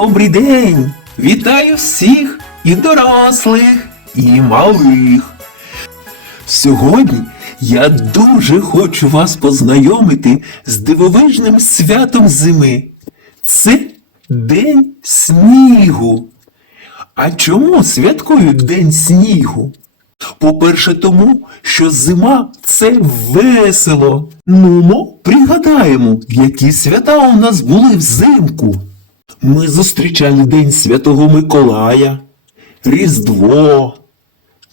Добрий день! Вітаю всіх і дорослих, і малих. Сьогодні я дуже хочу вас познайомити з дивовижним святом зими. Це День снігу. А чому святкують День снігу? По-перше, тому, що зима це весело. Нумо, пригадаємо, які свята у нас були взимку. Ми зустрічали День Святого Миколая, Різдво,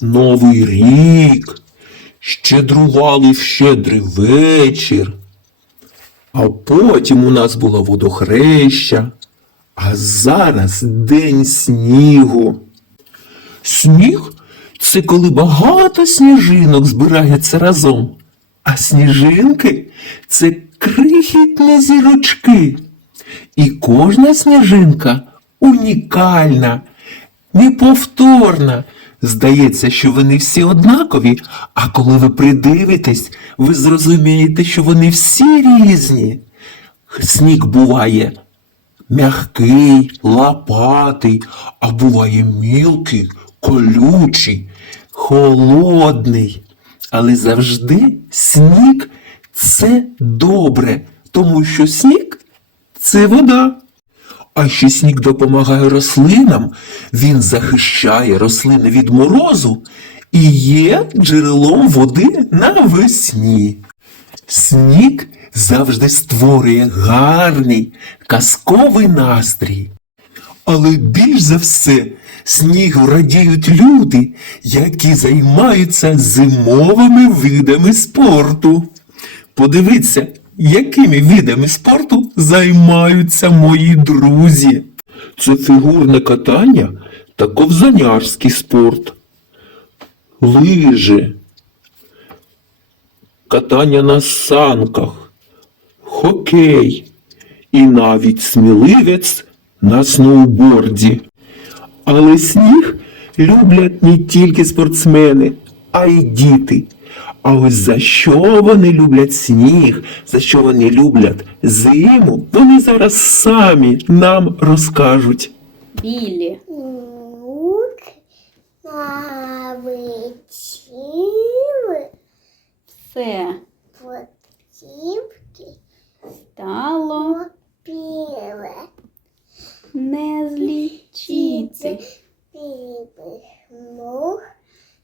Новий рік, щедрували в щедрий вечір. А потім у нас було водохреща, а зараз День снігу. Сніг це коли багато сніжинок збирається разом, а сніжинки це крихітні зірочки. І кожна сніжинка унікальна, неповторна. Здається, що вони всі однакові, а коли ви придивитесь, ви зрозумієте, що вони всі різні. Сніг буває м'який, лопатий, а буває мілкий, колючий, холодний. Але завжди сніг це добре, тому що сніг це вода. А ще сніг допомагає рослинам, він захищає рослини від морозу і є джерелом води навесні. Сніг завжди створює гарний казковий настрій. Але більш за все снігу радіють люди, які займаються зимовими видами спорту. Подивіться, якими видами спорту займаються мої друзі. Це фігурне катання та ковзанярський спорт, лижі, катання на санках, хокей і навіть сміливець на сноуборді. Але сніг люблять не тільки спортсмени, а й діти. А ось за що вони люблять сніг, за що вони люблять зиму, вони зараз самі нам розкажуть. Білі, Лук навичили це потівки стало біле. не злічити. Білих мух,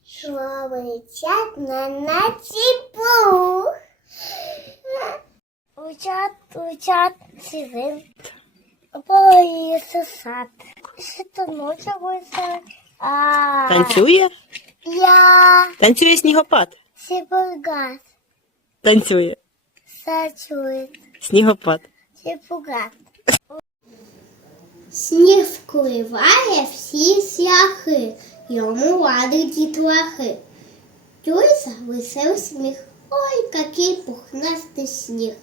що летять на націпу. Учат, учат, сивин. Боїться сад. Щитоноча боїться. А Танцює? я Танцює снігопад. сіпугас. Танцює. Сачує. Снігопад. Сіпугас. Сніг скриває всі сяхи, Йому ладить дітлахи. Чується веселий сміх. Ой, який пухнастий сніг.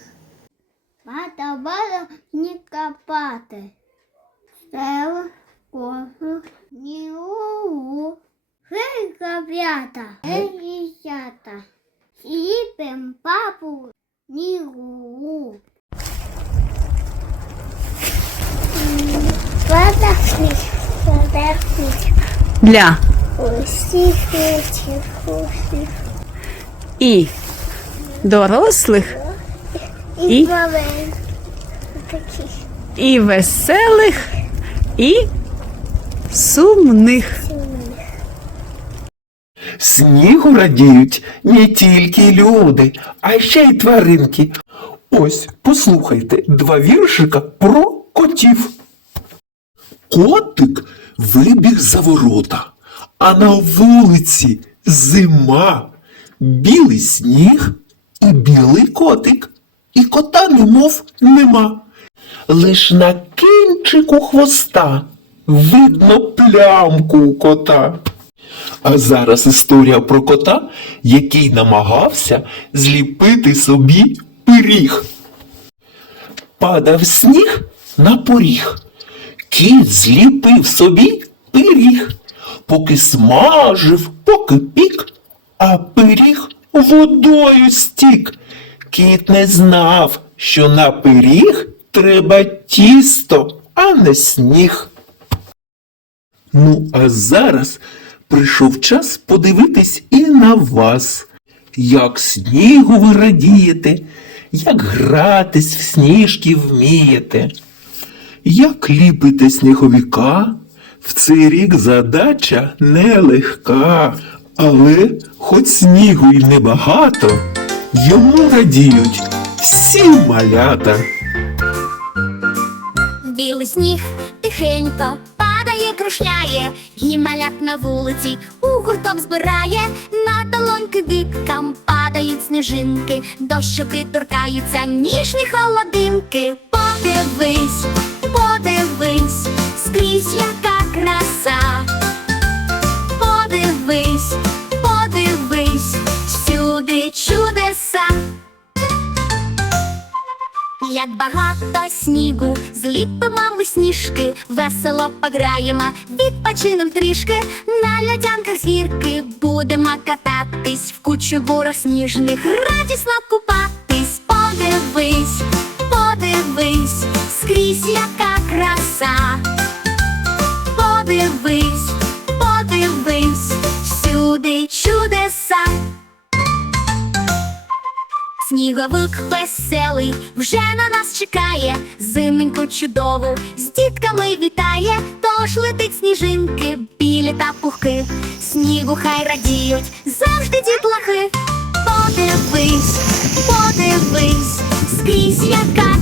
Бата, бата, не копати. Стела, кожух, ні у Гей, коп'ята, гей, дівчата. Сіпем папу, ні у Вода сніг, вода сніг. Для Усіх усіх. і дорослих, І І? маленьких. І веселих, і сумних. Снігу радіють не тільки люди, а ще й тваринки. Ось, послухайте два віршика про котів. Котик вибіг за ворота, а на вулиці зима, білий сніг і білий котик. І кота немов нема. Лиш на кінчику хвоста видно плямку кота. А зараз історія про кота, який намагався зліпити собі пиріг. Падав сніг на поріг. Кіт зліпив собі пиріг, поки смажив, поки пік, а пиріг водою стік. Кіт не знав, що на пиріг треба тісто, а не сніг. Ну, а зараз прийшов час подивитись і на вас. Як снігу ви радієте, як гратись в сніжки вмієте. Як ліпите сніговіка, в цей рік задача нелегка, але хоч снігу й небагато, йому радіють всі малята. Білий сніг тихенько падає, крушляє, і маляк на вулиці у гурток збирає, на долоньки діткам падають сніжинки, до щоки ніжні холодинки. Подивись, подивись, скрізь яка краса. Подивись, подивись, всюди чудеса. Як багато снігу, зліпимо ми сніжки, весело пограємо, відпочинем трішки, на льодянках гірки будемо кататись, в кучу бурок сніжних, радісно купатись, подивись, подивись, скрізь яка краса. Подивись, подивись, всюди чудеса. Сніговик веселий вже на нас чекає, зимоньку чудову з дітками вітає, тож летить сніжинки, білі та пухки, снігу хай радіють завжди дітлахи. Подивись, подивись, скрізь яка